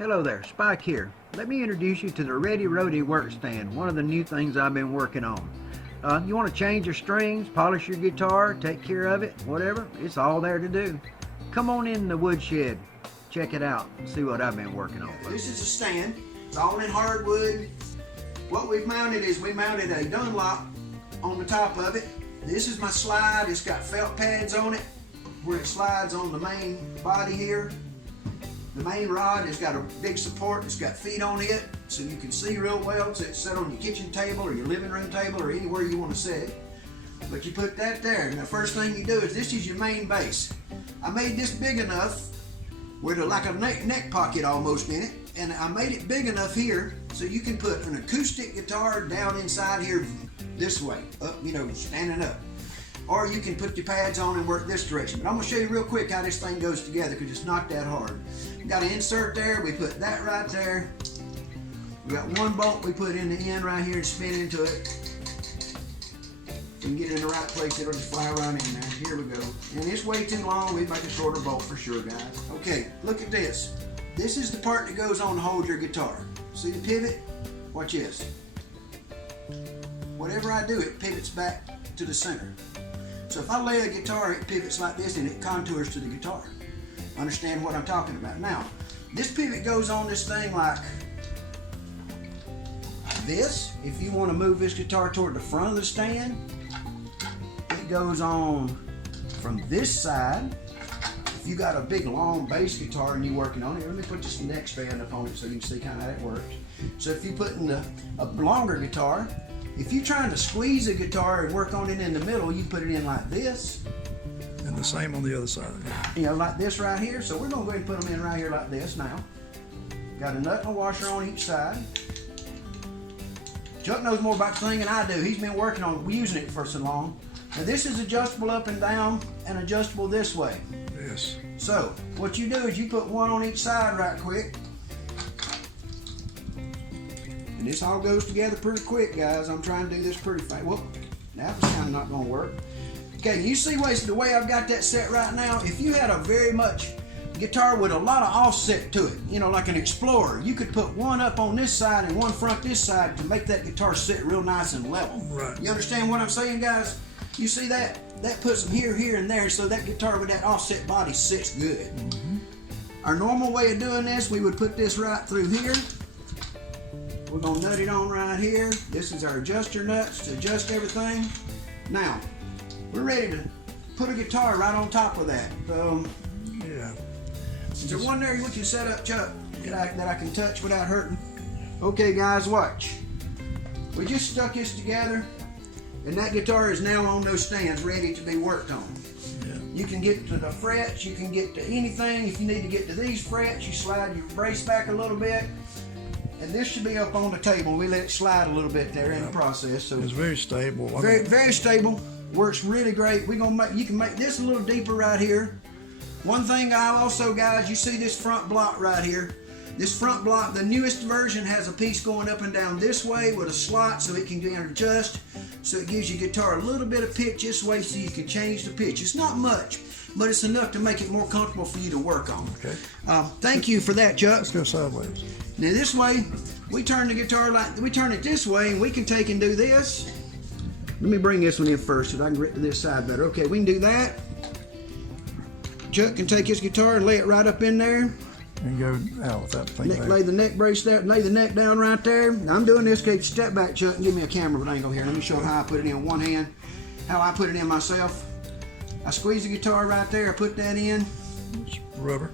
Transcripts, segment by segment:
Hello there, Spike here. Let me introduce you to the Roadie work stand, one of the new things I've been working on. You want to change your strings, polish your guitar, take care of it, whatever, it's all there to do. Come on in the woodshed, check it out, see what I've been working on. This is a stand. It's all in hardwood. What we've mounted is we mounted a Dunlop on the top of it. This is my slide. It's got felt pads on it where it slides on the main body here. The main rod has got a big support. It's got feet on it so you can see real well. So it's set on your kitchen table or your living room table or anywhere you want to set it. But you put that there, and the first thing you do is this is your main base. I made this big enough with like a neck pocket almost in it, and I made it big enough here so you can put an acoustic guitar down inside here this way, up, standing up. Or you can put your pads on and work this direction. But I'm going to show you real quick how this thing goes together because it's not that hard. We got an insert there. We put that right there. We got one bolt we put in the end right here and spin into it. You can get it in the right place. It'll just fly right in there. Here we go. And it's way too long. We'd make a shorter bolt for sure, guys. Okay, look at this. This is the part that goes on to hold your guitar. See the pivot? Watch this. Whatever I do, it pivots back to the center. So if I lay a guitar, it pivots like this and it contours to the guitar. Understand what I'm talking about? Now, this pivot goes on this thing like this. If you want to move this guitar toward the front of the stand, it goes on from this side. If you got a big long bass guitar and you're working on it, let me put this neck stand up on it so you can see kind of how it works. So if you put in a longer guitar, if you're trying to squeeze a guitar and work on it in the middle, you put it in like this. And the same on the other side. Like this right here. So we're going to go ahead and put them in right here like this now. Got a nut and a washer on each side. Chuck knows more about the thing than I do. He's been working on it, using it for so long. Now this is adjustable up and down and adjustable this way. Yes. So what you do is you put one on each side right quick. And this all goes together pretty quick, guys. I'm trying to do this pretty fast. Well, that was kind of not going to work. Okay, you see the way I've got that set right now? If you had a very much guitar with a lot of offset to it, like an Explorer, you could put one up on this side and one front this side to make that guitar sit real nice and level. Right. You understand what I'm saying, guys? You see that? That puts them here, here, and there, so that guitar with that offset body sits good. Mm-hmm. Our normal way of doing this, we would put this right through here. We're going to nut it on right here. This is our adjuster nuts to adjust everything. Now, we're ready to put a guitar right on top of that. Yeah. Is there one there we can set up, Chuck, that I can touch without hurting? Okay, guys, watch. We just stuck this together, and that guitar is now on those stands ready to be worked on. Yeah. You can get to the frets, you can get to anything. If you need to get to these frets, you slide your brace back a little bit. And this should be up on the table. We let it slide a little bit there in the process. So it's very stable. Very stable. Works really great. You can make this a little deeper right here. One thing I also, guys, you see this front block right here. This front block, the newest version, has a piece going up and down this way with a slot so it can adjust. So it gives your guitar a little bit of pitch this way so you can change the pitch. It's not much, but it's enough to make it more comfortable for you to work on. Okay. Thank you for that, Chuck. Let's go sideways. Now this way, we turn the guitar we turn it this way, and we can take and do this. Let me bring this one in first so I can grip to this side better. Okay, we can do that. Chuck can take his guitar and lay it right up in there. And go out with that thing there. Lay the neck brace there, lay the neck down right there. Now, I'm doing this, okay, step back, Chuck, and give me a camera angle here. Let me show you how I put it in one hand, how I put it in myself. I squeeze the guitar right there, I put that in. It's rubber.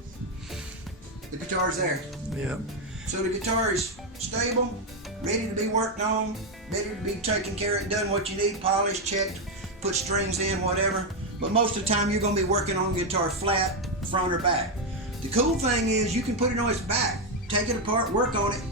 The guitar's there. Yeah. So the guitar is stable, ready to be worked on, ready to be taken care of, done what you need, polished, checked, put strings in, whatever. But most of the time you're going to be working on the guitar flat, front or back. The cool thing is you can put it on its back, take it apart, work on it,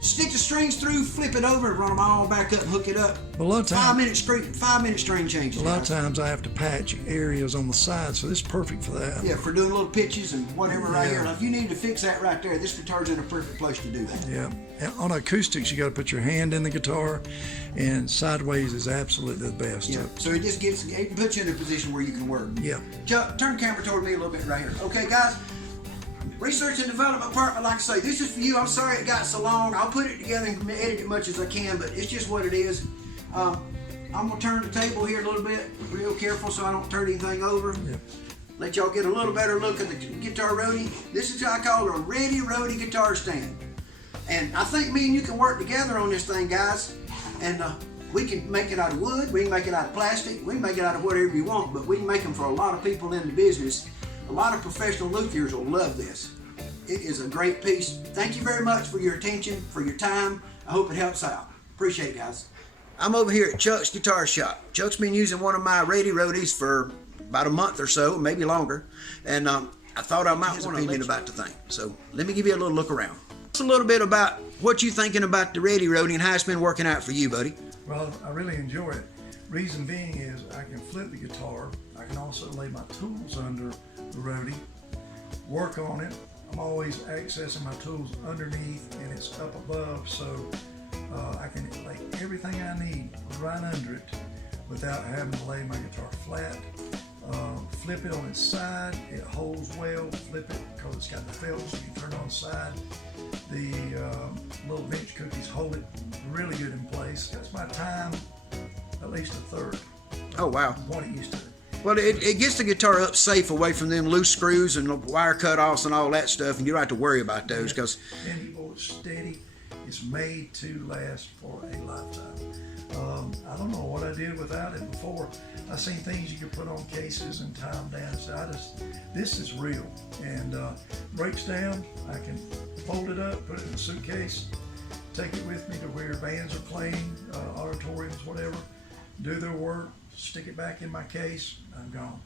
stick the strings through, flip it over, run them all back up and hook it up. A lot of times, 5 minute string changes. A lot of times I have to patch areas on the side, so this is perfect for that. Yeah, for doing little pitches and whatever right here. Now, if you need to fix that right there, this guitar's in a perfect place to do that. Yeah. And on acoustics, you got to put your hand in the guitar, and sideways is absolutely the best. Yeah. So it puts you in a position where you can work. Yeah. Chuck, turn the camera toward me a little bit right here. Okay, guys. Research and development department, like I say, this is for you. I'm sorry it got so long. I'll put it together and edit it much as I can, but it's just what it is. I'm gonna turn the table here a little bit, real careful so I don't turn anything over. Yep. Let y'all get a little better look at the guitar Roadie. This is what I call a ready Roadie guitar stand. And I think me and you can work together on this thing, guys. And we can make it out of wood, we can make it out of plastic, we can make it out of whatever you want, but we can make them for a lot of people in the business. A lot of professional luthiers will love this. It is a great piece. Thank you very much for your attention, for your time. I hope it helps out. Appreciate it, guys. I'm over here at Chuck's Guitar Shop. Chuck's been using one of my Ready Roadies for about a month or so, maybe longer, and I thought I might want to opinion about the thing. So let me give you a little look around. Just a little bit about what you thinking about the Ready Roadie and how it's been working out for you, buddy. Well, I really enjoy it. Reason being is I can flip the guitar. I can also lay my tools under the Roadie, work on it. I'm always accessing my tools underneath and it's up above, so I can lay everything I need right under it without having to lay my guitar flat. Flip it on its side, it holds well. Flip it because it's got the felt, so you can turn it on the side. The little bench cookies hold it really good in place. That's my time, at least a third. Oh, wow. What it used to be. Well, it gets the guitar up safe away from them loose screws and wire cut-offs and all that stuff, and you don't have to worry about those because... And it's steady. It's made to last for a lifetime. I don't know what I did without it before. I seen things you could put on cases and tie them down. So this is real. And breaks down, I can fold it up, put it in a suitcase, take it with me to where bands are playing, auditoriums, whatever, do their work, stick it back in my case, I'm gone.